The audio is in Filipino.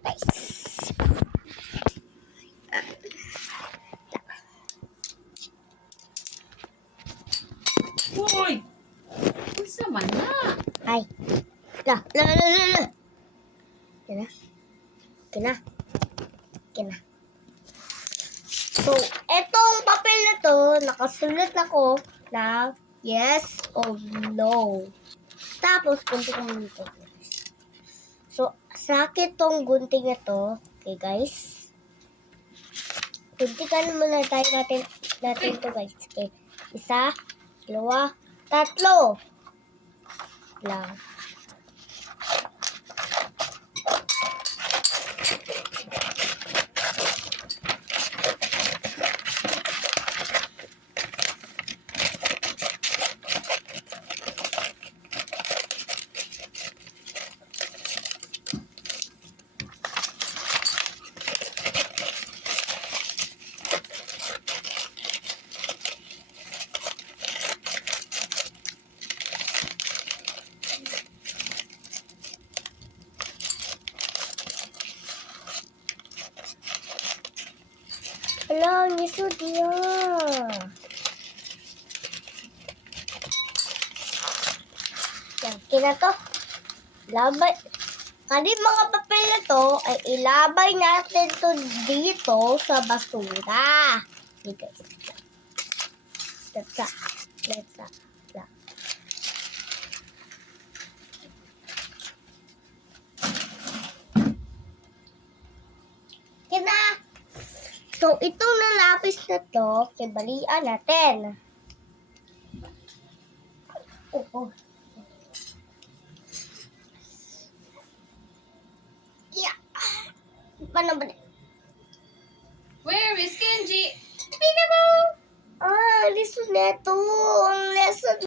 Guys. Hoy! Unsa man na? Ay. La. Kina. So, etong papel na to, nakasulat ako na yes or no. Tapos, gunting ko muna ito. So, sakit tong gunting na to. Okay, guys. Guntingan muna tayo natin to, guys. Okay. 1, 2, 3. Lang. Hala, niso dia. Yan, kina to. Labay. Kani mga papel na to, ay ilabay natin to dito sa basura. Okay, guys. Let's up. Kina. So, itong nalapis na to, kibalian natin. Oh. Yeah. Paano ba? Where is Kenji? Peekaboo! Lesson na to. Ang lesson